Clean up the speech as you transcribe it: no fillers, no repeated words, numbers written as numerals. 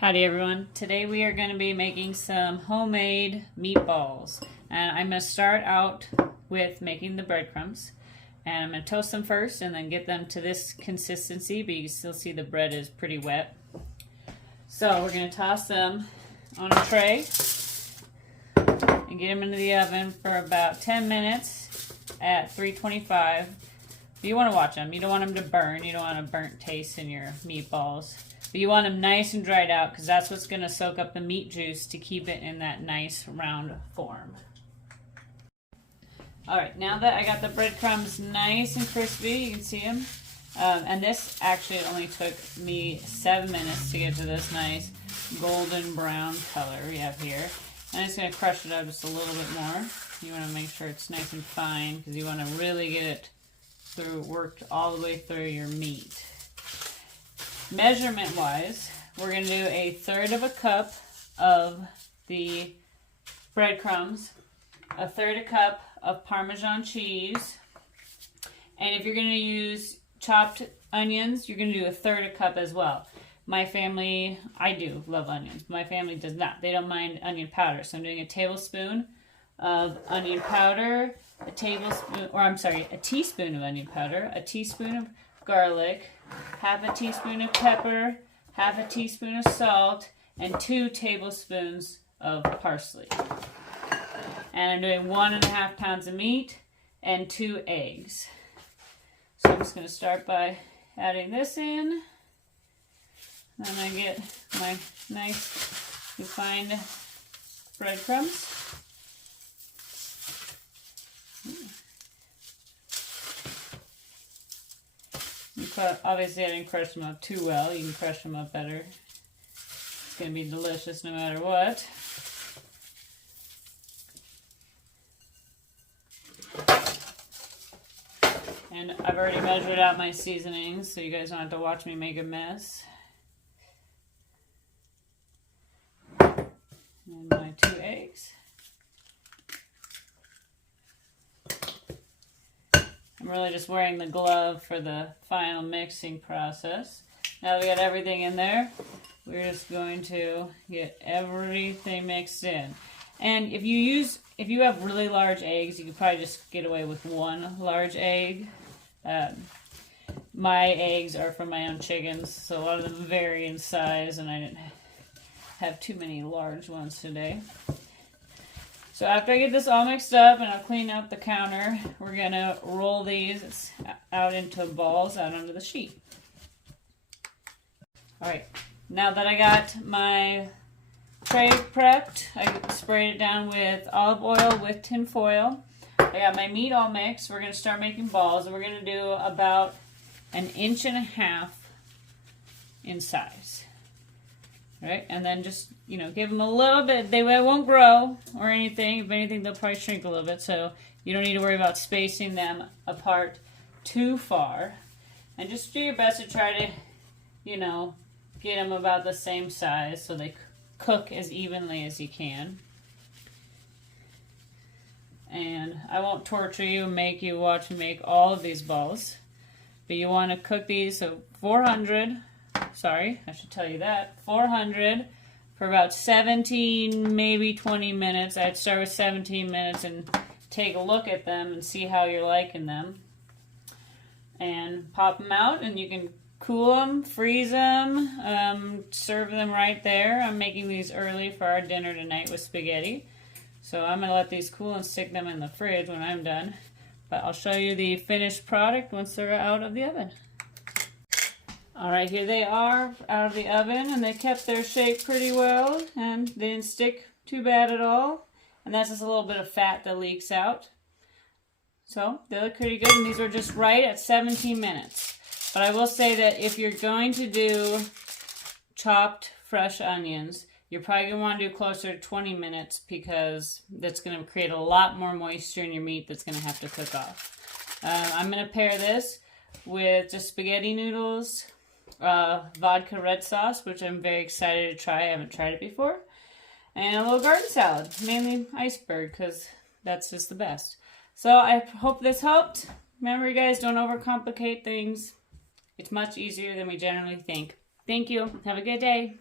Howdy everyone. Today we are going to be making some homemade meatballs. And I'm going to start out with making the breadcrumbs. And I'm going to toast them first and then get them to this consistency, but you can still see the bread is pretty wet. So we're going to toss them on a tray and get them into the oven for about 10 minutes at 325. You want to watch them. You don't want them to burn. You don't want a burnt taste in your meatballs. But you want them nice and dried out because that's what's going to soak up the meat juice to keep it in that nice round form. Alright, now that I got the breadcrumbs nice and crispy, you can see them. And this actually only took me 7 minutes to get to this nice golden brown color we have here. And I'm just going to crush it up just a little bit more. You want to make sure it's nice and fine because you want to really get it worked all the way through your meat. Measurement wise, we're going to do 1/3 cup of the breadcrumbs, 1/3 cup of Parmesan cheese, and if you're going to use chopped onions, you're going to do 1/3 cup as well. My family, I do love onions. My family does not. They don't mind onion powder, so I'm doing a tablespoon of onion powder, a teaspoon of onion powder, a teaspoon of garlic, half a teaspoon of pepper, half a teaspoon of salt, and 2 tablespoons of parsley. And I'm doing 1.5 pounds of meat and 2 eggs. So I'm just going to start by adding this in. Then I get my nice refined breadcrumbs. Obviously I didn't crush them up too well. You can crush them up better. It's going to be delicious no matter what. And I've already measured out my seasonings so you guys don't have to watch me make a mess. And my 2 eggs. I'm really just wearing the glove for the final mixing process. Now that we got everything in there, we're just going to get everything mixed in. And if you have really large eggs, you could probably just get away with 1 large egg. My eggs are from my own chickens, so a lot of them vary in size, and I didn't have too many large ones today. So after I get this all mixed up and I'll clean up the counter, we're going to roll these out into balls out onto the sheet. Alright, now that I got my tray prepped, I sprayed it down with olive oil with tin foil. I got my meat all mixed. We're going to start making balls, and we're going to do about 1.5 inches in size. Right, and then just, give them a little bit. They won't grow or anything. If anything, they'll probably shrink a little bit. So you don't need to worry about spacing them apart too far. And just do your best to try to, get them about the same size so they cook as evenly as you can. And I won't torture you and make you watch me make all of these balls. But you want to cook these, so 400 for about 17, maybe 20 minutes. I'd start with 17 minutes and take a look at them and see how you're liking them. And pop them out, and you can cool them, freeze them, serve them right there. I'm making these early for our dinner tonight with spaghetti. So I'm going to let these cool and stick them in the fridge when I'm done. But I'll show you the finished product once they're out of the oven. Alright, here they are out of the oven, and they kept their shape pretty well, and they didn't stick too bad at all. And that's just a little bit of fat that leaks out. So, they look pretty good, and these are just right at 17 minutes. But I will say that if you're going to do chopped fresh onions, you're probably going to want to do closer to 20 minutes because that's going to create a lot more moisture in your meat that's going to have to cook off. I'm going to pair this with just spaghetti noodles, vodka red sauce, which I'm very excited to try. I haven't tried it before. And a little garden salad, mainly iceberg, because that's just the best. So I hope this helped. Remember, you guys, don't overcomplicate things. It's much easier than we generally think. Thank you. Have a good day.